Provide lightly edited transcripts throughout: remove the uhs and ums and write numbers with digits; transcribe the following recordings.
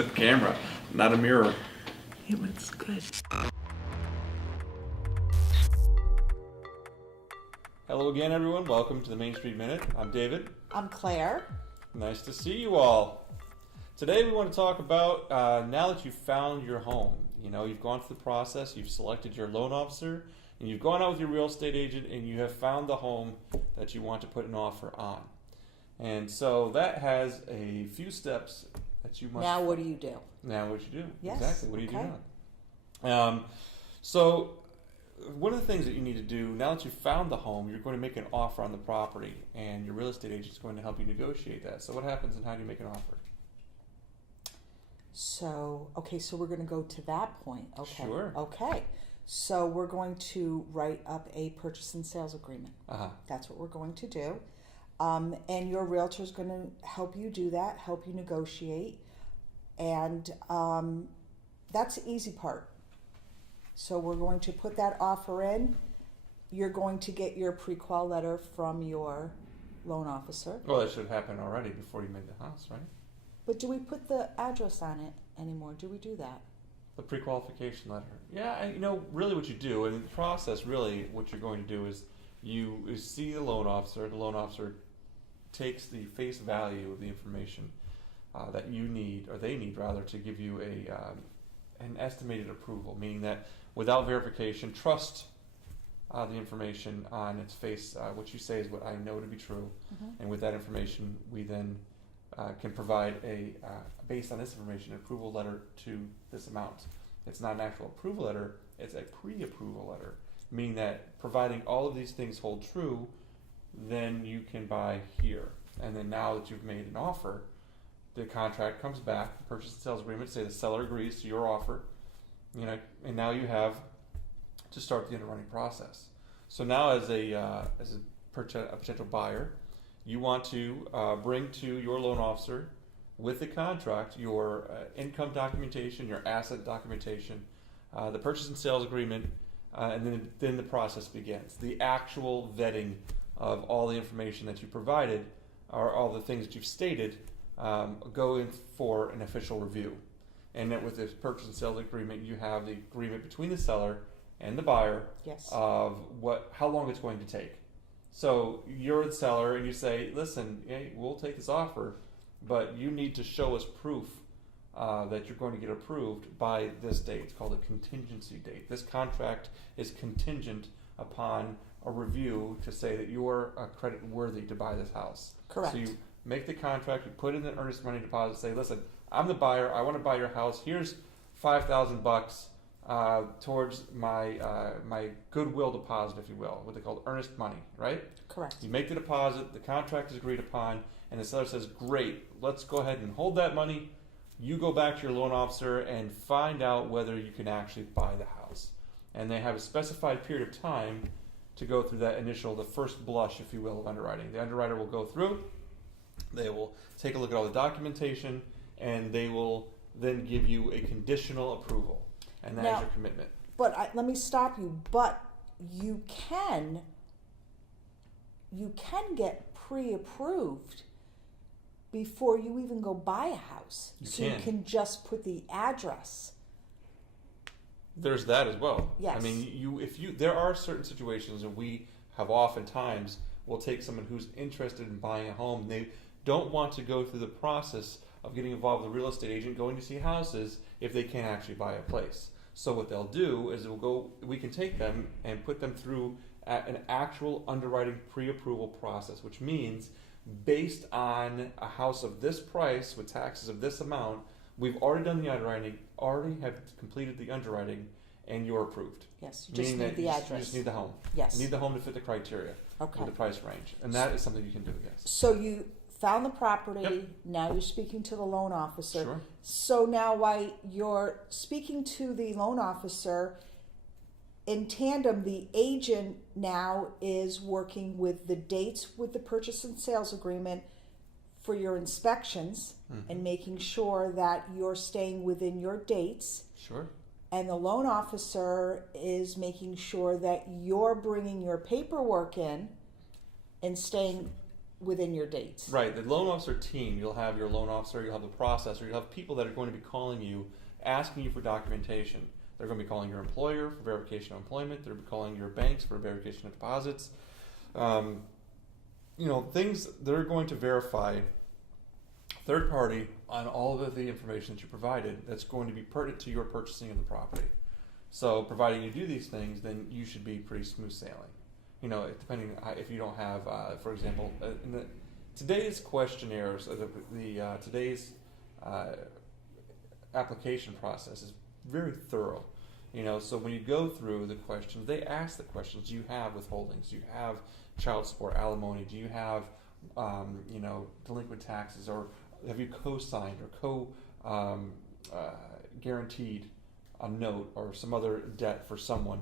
a camera, not a mirror. Yeah, but it's good. Hello again, everyone. Welcome to the Main Street Minute. I'm David. I'm Claire. Nice to see you all. Today we want to talk about now that you've found your home. You know, you've gone through the process, you've selected your loan officer, and you've gone out with your real estate agent, and you have found the home that you want to put an offer on. And so that has a few steps that you must... Now what do you do? Now what you do. Yes. Exactly. What do you Okay. do now? So one of the things that you need to do, now that you've found the home, you're going to make an offer on the property, and your real estate agent is going to help you negotiate that. So what happens and how do you make an offer? So we're going to go to that point. Okay. Sure. Okay. So we're going to write up a purchase and sales agreement. Uh-huh. That's what we're going to do. And your realtor is going to help you do that, help you negotiate. And that's the easy part. So we're going to put that offer in. You're going to get your pre-qual letter from your loan officer. Well, that should happen already before you made the house, right? But do we put the address on it anymore? Do we do that? The pre-qualification letter. Yeah, really what you do, in the process, really what you're going to do is you see the loan officer. The loan officer takes the face value of the information that you need, or they need rather, to give you an estimated approval, meaning that without verification, trust the information on its face. What you say is what I know to be true, and with that information, we then can provide based on this information, an approval letter to this amount. It's not an actual approval letter, it's a pre-approval letter, meaning that providing all of these things hold true, then you can buy here. And then now that you've made an offer, the contract comes back, the purchase and sales agreement, say the seller agrees to your offer, and now you have to start the underwriting process. So now as a potential buyer, you want to bring to your loan officer with the contract your income documentation, your asset documentation, the purchase and sales agreement, and then the process begins. The actual vetting of all the information that you provided, or all the things that you've stated, go in for an official review. And that with this purchase and sales agreement, you have the agreement between the seller and the buyer of how long it's going to take. So you're the seller and you say, listen, hey, we'll take this offer, but you need to show us proof that you're going to get approved by this date. It's called a contingency date. This contract is contingent upon a review to say that you're credit worthy to buy this house. Correct. So you make the contract, you put in the earnest money deposit, say, listen, I'm the buyer, I want to buy your house, here's $5,000 towards my goodwill deposit, if you will, what they call earnest money, right? Correct. You make the deposit, the contract is agreed upon, and the seller says, great, let's go ahead and hold that money. You go back to your loan officer and find out whether you can actually buy the house. And they have a specified period of time to go through that the first blush, if you will, of underwriting. The underwriter will go through, they will take a look at all the documentation, and they will then give you a conditional approval. And that is your commitment. But let me stop you. But you can get pre-approved before you even go buy a house. You can just put the address. There's that as well. Yes. I mean, there are certain situations, and we have oftentimes will take someone who's interested in buying a home. They don't want to go through the process of getting involved with a real estate agent, going to see houses if they can't actually buy a place. So what they'll do is we can take them and put them through an actual underwriting pre-approval process, which means based on a house of this price with taxes of this amount, we've already done the underwriting, already have completed the underwriting, and you're approved. Yes, you just need the address. You just need the home. Yes. You need the home to fit the criteria with the price range. And that is something you can do, yes. So you found the property, Yep. Now you're speaking to the loan officer. Sure. So now while you're speaking to the loan officer, in tandem, the agent now is working with the dates with the purchase and sales agreement for your inspections and making sure that you're staying within your dates. Sure. And the loan officer is making sure that you're bringing your paperwork in and staying within your dates. Right. The loan officer team, you'll have your loan officer, you'll have the processor, you'll have people that are going to be calling you, asking you for documentation. They're going to be calling your employer for verification of employment. They're calling your banks for verification of deposits. Things they're going to verify third party on all of the information that you provided that's going to be pertinent to your purchasing of the property. So providing you do these things, then you should be pretty smooth sailing. Depending if you don't have, for example, in today's questionnaires, today's application process is very thorough. So when you go through the questions, they ask the questions: do you have withholdings? Do you have child support, alimony? Do you have, delinquent taxes, or have you co-signed or guaranteed a note or some other debt for someone?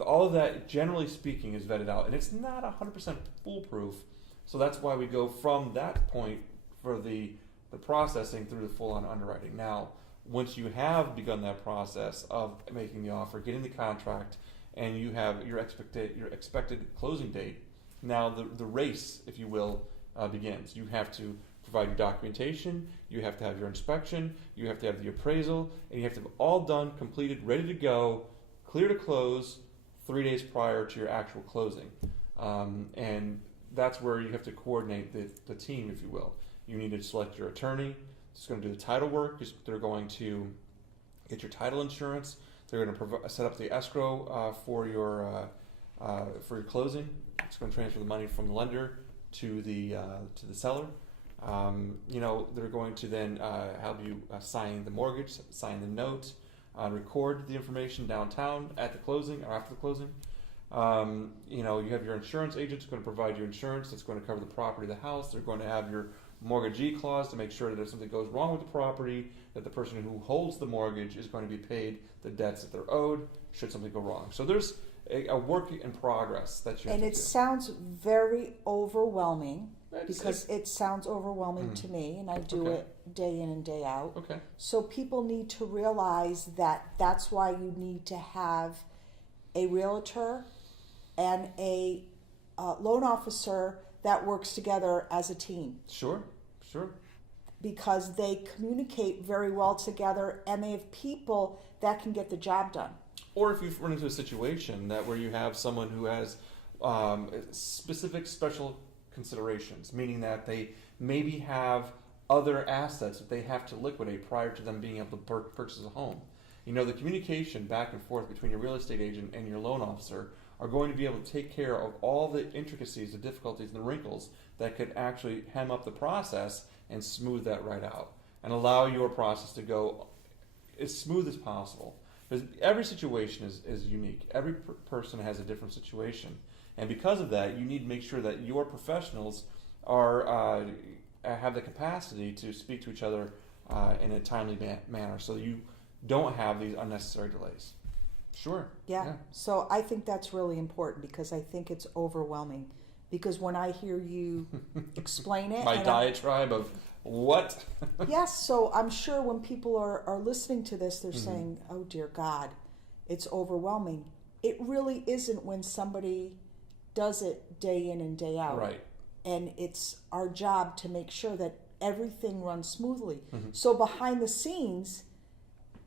All of that, generally speaking, is vetted out, and it's not 100% foolproof. So that's why we go from that point for the processing through the full-on underwriting. Now, once you have begun that process of making the offer, getting the contract, and you have your expected closing date, now the race, if you will, begins. You have to provide your documentation, you have to have your inspection, you have to have the appraisal, and you have to have all done, completed, ready to go, clear to close 3 days prior to your actual closing. And that's where you have to coordinate the team, if you will. You need to select your attorney. It's going to do the title work. They're going to get your title insurance. They're going to set up the escrow for your closing. It's going to transfer the money from the lender to the seller. They're going to then help you sign the mortgage, sign the note, record the information downtown at the closing or after the closing. You have your insurance agent who's going to provide you insurance that's going to cover the property of the house. They're going to have your mortgagee clause to make sure that if something goes wrong with the property, that the person who holds the mortgage is going to be paid the debts that they're owed should something go wrong. So there's a work in progress that you have to do. And it sounds very overwhelming, because it sounds overwhelming to me, and I do it day in and day out. Okay. So people need to realize that that's why you need to have a realtor and a loan officer that works together as a team. Sure. Because they communicate very well together, and they have people that can get the job done. Or if you've run into a situation where you have someone who has special considerations, meaning that they maybe have other assets that they have to liquidate prior to them being able to purchase a home. The communication back and forth between your real estate agent and your loan officer are going to be able to take care of all the intricacies, the difficulties, and the wrinkles that could actually hem up the process and smooth that right out and allow your process to go as smooth as possible. Because every situation is unique. Every person has a different situation. And because of that, you need to make sure that your professionals have the capacity to speak to each other in a timely manner, so you don't have these unnecessary delays. Sure. Yeah. So I think that's really important, because I think it's overwhelming. Because when I hear you explain it, my diatribe of what? Yes. So I'm sure when people are listening to this, they're saying, "Oh dear God, it's overwhelming." It really isn't when somebody does it day in and day out. Right. And it's our job to make sure that everything runs smoothly. So behind the scenes,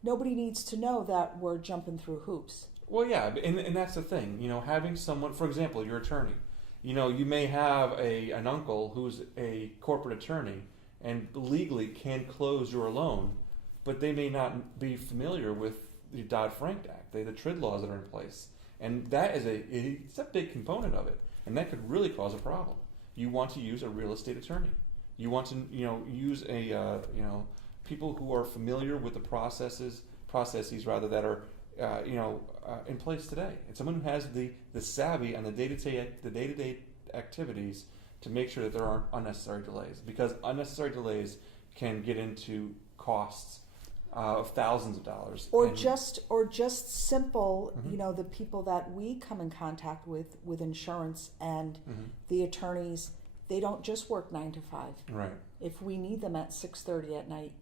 nobody needs to know that we're jumping through hoops. Well, yeah, and that's the thing. Having someone, for example, your attorney. You may have an uncle who's a corporate attorney and legally can close your loan, but they may not be familiar with the Dodd-Frank Act, the TRID laws that are in place. And that is it's a big component of it, and that could really cause a problem. You want to use a real estate attorney. You want to use people who are familiar with the processes rather that are in place today. And someone who has the savvy on the day-to-day activities to make sure that there aren't unnecessary delays, because unnecessary delays can get into costs of thousands of dollars. Or just simple, the people that we come in contact with insurance and the attorneys, they don't just work 9 to 5. Right. If we need them at 6:30 at night,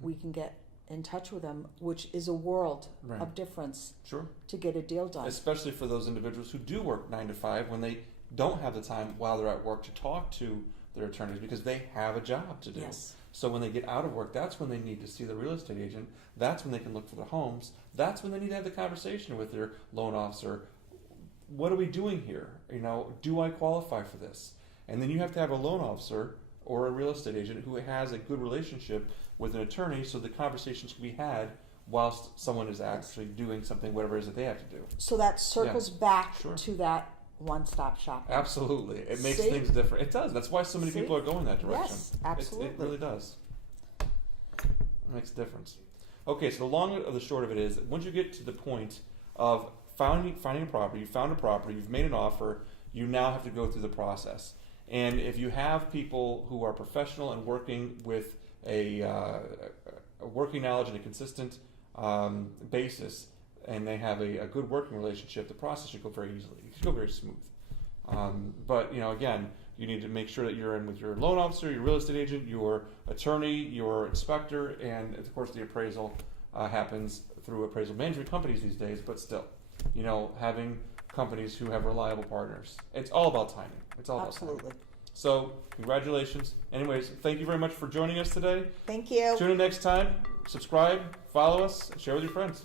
we can get in touch with them, which is a world of difference Sure. to get a deal done. Especially for those individuals who do work 9 to 5, when they don't have the time while they're at work to talk to their attorneys because they have a job to do. Yes. So when they get out of work, that's when they need to see the real estate agent. That's when they can look for the homes. That's when they need to have the conversation with their loan officer. What are we doing here? Do I qualify for this? And then you have to have a loan officer or a real estate agent who has a good relationship with an attorney so the conversations can be had whilst someone is actually doing something, whatever it is that they have to do. So that circles back Sure. to that one-stop shop. Absolutely. It makes See? things different. It does. That's why so many See? people are going that direction. Yes, absolutely. It really does. It makes a difference. Okay, so the long of the short of it is, once you get to the point of finding a property, you found a property, you've made an offer, you now have to go through the process. And if you have people who are professional and working with a working knowledge and a consistent basis, and they have a good working relationship, the process should go very easily. It should go very smooth. But again, you need to make sure that you're in with your loan officer, your real estate agent, your attorney, your inspector, and of course the appraisal happens through appraisal management companies these days. But still, having companies who have reliable partners. It's all about timing. It's all about timing. Absolutely. So, congratulations. Anyways, thank you very much for joining us today. Thank you. Tune in next time. Subscribe, follow us, and share with your friends.